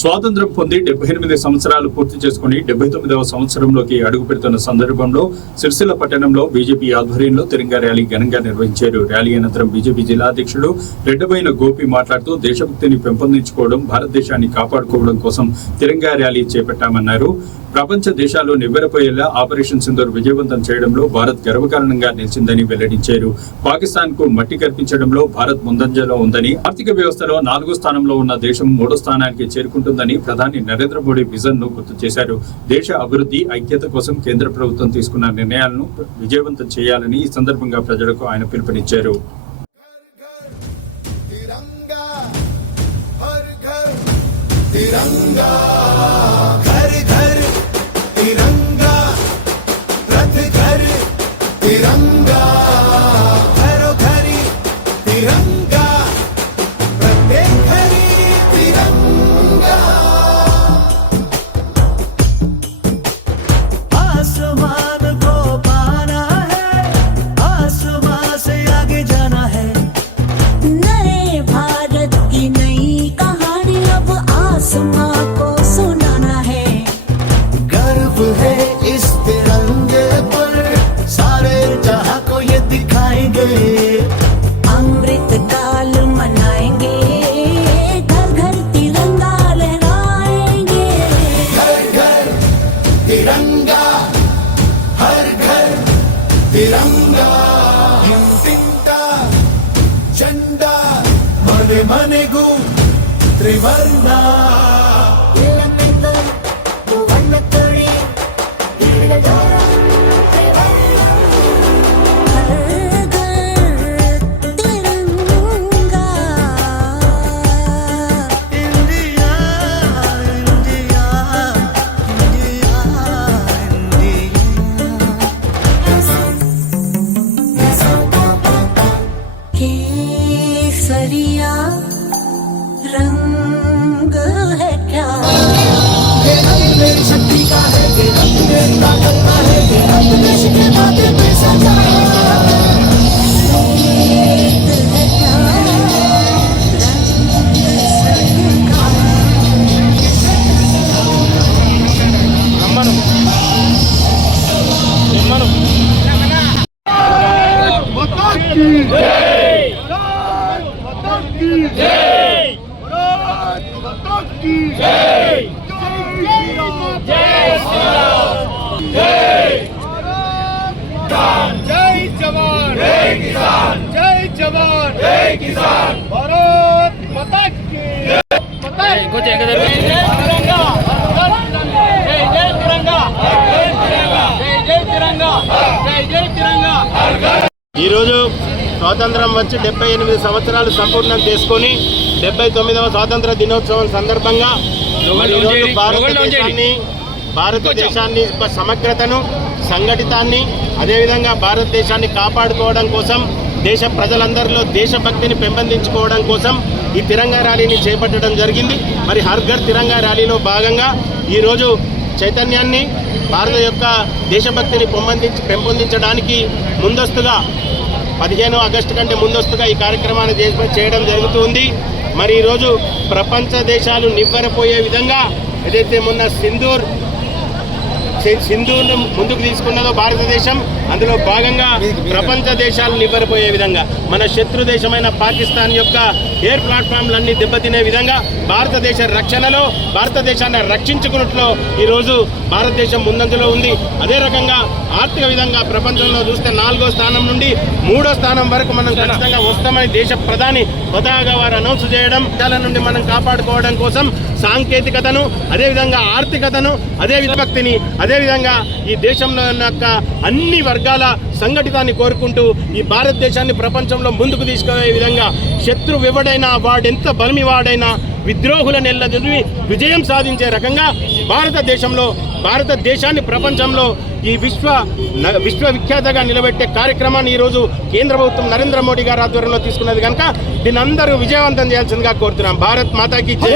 స్వాతంత్ర్యం పొంది 78 సంవత్సరాలు పూర్తి చేసుకుని 79వ సంవత్సరంలోకి అడుగు పెడుతున్న సందర్భంలో సిరిసిల్ల పట్టణంలో బీజేపీ ఆధ్వర్యంలో తిరంగా ర్యాలీ ఘనంగా నిర్వహించారు. ర్యాలీ అనంతరం బీజేపీ జిల్లా అధ్యక్షుడు రెడ్డబోయిన గోపి మాట్లాడుతూ దేశభక్తిని పెంపొందించుకోవడం, భారతదేశాన్ని కాపాడుకోవడం కోసం తిరంగా ర్యాలీ చేపట్టామన్నారు. ప్రపంచ దేశాలు నివ్వెరపోయేలా ఆపరేషన్ సింధూర్ విజయవంతం చేయడంలో భారత్ గర్వకారణంగా నిలిచిందని వెల్లడించారు. పాకిస్తాన్ కు మట్టి కల్పించడంలో భారత్ ముందంజలో ఉందని, ఆర్థిక వ్యవస్థలో 4వ స్థానంలో ఉన్న దేశం 3వ స్థానానికి చేరుకుంటుందని ప్రధాని నరేంద్ర మోడీ విజన్ ను గుర్తు చేశారు. దేశ అభివృద్ధి, ఐక్యత కోసం కేంద్ర ప్రభుత్వం తీసుకున్న నిర్ణయాలను విజయవంతం చేయాలని ఈ సందర్భంగా ప్రజలకు ఆయన పిలుపునిచ్చారు. तिरंगा रथ घर तिरंगा घरो घरी तिरंगा प्रत्येक घरी तिरंगा आसमान को पाना है, आसमान से आगे जाना है। नए भारत की नई कहानी अब आसमान को सुनाना है। गर्व है इस तिरंगे पर, सारे जहां को ये दिखाएंगे। अमृत काल मनाएंगे, घर घर तिरंगा लहराएंगे। घर घर तिरंगा, हर घर तिरंगा। इंटिंटा झंडा मने मने गु त्रिवर्णा। केसरिया रंग है क्या, ये रंग मेरी शक्ति का है, ये रंग मेरी ताकत का है, ये रंग देश के माथे पे सजा है। क्या जय जवान जय किसान, जय जवान जय किसान। भारत माता की माता जय तिरंगा, जय जय तिरंगा, जय जय तिरंगा, जय जय तिरंगा। ఈ రోజు స్వాతంత్రం వచ్చి 78 సంవత్సరాలు సంపూర్ణం చేసుకొని 79వ స్వాతంత్ర దినోత్సవం సందర్భంగా ఈరోజు భారతదేశాన్ని సమగ్రతను, సంఘటితాన్ని, అదేవిధంగా భారతదేశాన్ని కాపాడుకోవడం కోసం, దేశ ప్రజలందరిలో దేశభక్తిని పెంపొందించుకోవడం కోసం ఈ తిరంగా ర్యాలీని చేపట్టడం జరిగింది. మరి హర్ ఘర్ తిరంగా ర్యాలీలో భాగంగా ఈరోజు చైతన్యాన్ని, భారత యొక్క దేశభక్తిని పెంపొందించడానికి ముందస్తుగా 15 ఆగస్టు కంటే ముందస్తుగా ఈ కార్యక్రమాన్ని చేయడం జరుగుతుంది. మరి ఈరోజు ప్రపంచ దేశాలు నివ్వెరపోయే విధంగా ఏదైతే మొన్న సింధూర్ను ముందుకు తీసుకున్నదో భారతదేశం, అందులో భాగంగా ప్రపంచ దేశాలు నివ్వెరపోయే విధంగా, మన శత్రు దేశమైన పాకిస్తాన్ యొక్క ఎయిర్ ప్లాట్ఫామ్లన్నీ దెబ్బతినే విధంగా భారతదేశ రక్షణలో, భారతదేశాన్ని రక్షించుకున్నట్లో ఈరోజు భారతదేశం ముందంజలో ఉంది. అదే రకంగా ఆర్థిక విధంగా ప్రపంచంలో చూస్తే 4వ స్థానం నుండి 3వ స్థానం వరకు మనం ఖచ్చితంగా వస్తామని దేశ ప్రధాని స్వతహాగా వారు అనౌన్స్ చేయడం, చాలా నుండి మనం కాపాడుకోవడం కోసం సాంకేతికతను, అదేవిధంగా ఆర్థికతను, అదే విభక్తిని, అదేవిధంగా ఈ దేశంలో ఉన్న అన్ని వర్గాల సంఘటితాన్ని కోరుకుంటూ ఈ భారతదేశాన్ని ప్రపంచంలో ముందుకు తీసుకునే విధంగా శత్రు వివడైనా, వాడెంత బలిమి వాడైనా విద్రోహుల నెల్లదివి విజయం సాధించే రకంగా భారతదేశాన్ని ప్రపంచంలో ఈ విశ్వవిఖ్యాతగా నిలబెట్టే కార్యక్రమాన్ని ఈరోజు కేంద్ర ప్రభుత్వం నరేంద్ర మోడీ గారి ఆధ్వర్యంలో తీసుకున్నది కనుక దీన్ని అందరూ విజయవంతం చేయాల్సిందిగా కోరుతున్నాం. భారత్ మాతాకి జై.